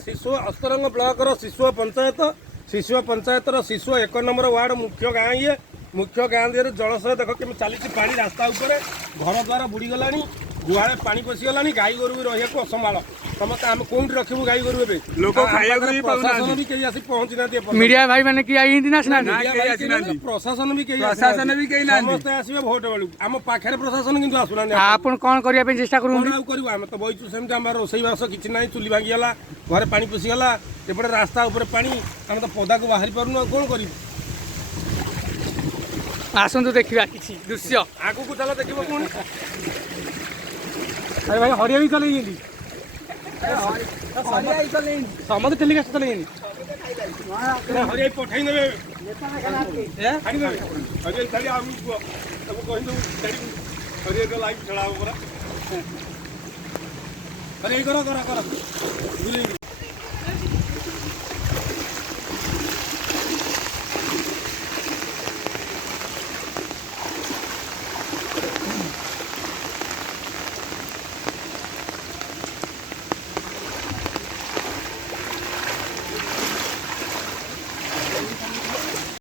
शिशु अस्तरंग ब्लॉक शिशु पंचायत शिशु 1 नंबर वार्ड मुख्य गाँ ये मुख्य गाँ दिए जलशय देख कि चली पा रास्ता उपर घर द्वार बुड़ी गला गुहाड़े पानी पशिगला गाई गोरु भी रही असमाल समस्त आम कौन रखू गाई गोरु लोक प्रशासन भी कहीं आसी पहुंची ना मीडिया भाई मैंने प्रशासन भी समस्ते आसवे भोट बेलू आम पाखे प्रशासन किंतु आसुना आपन कौन करने चेष्टा करूँ आम तो बहीचु सेमती आम रोसईबास किसी ना चुली भांगीगला घरे पानी पशिगला एपटे रास्ता उपर पानी आम तो पदा को बाहरी पारूँ कौन कर आसतु देखा किसी दृश्य आगू को चला देखो कौन अरे भाई हरिया भी चले समझ टेलीकास्ट चले हरिया पठाई ने हरिया लाइव छड़ा अरे करो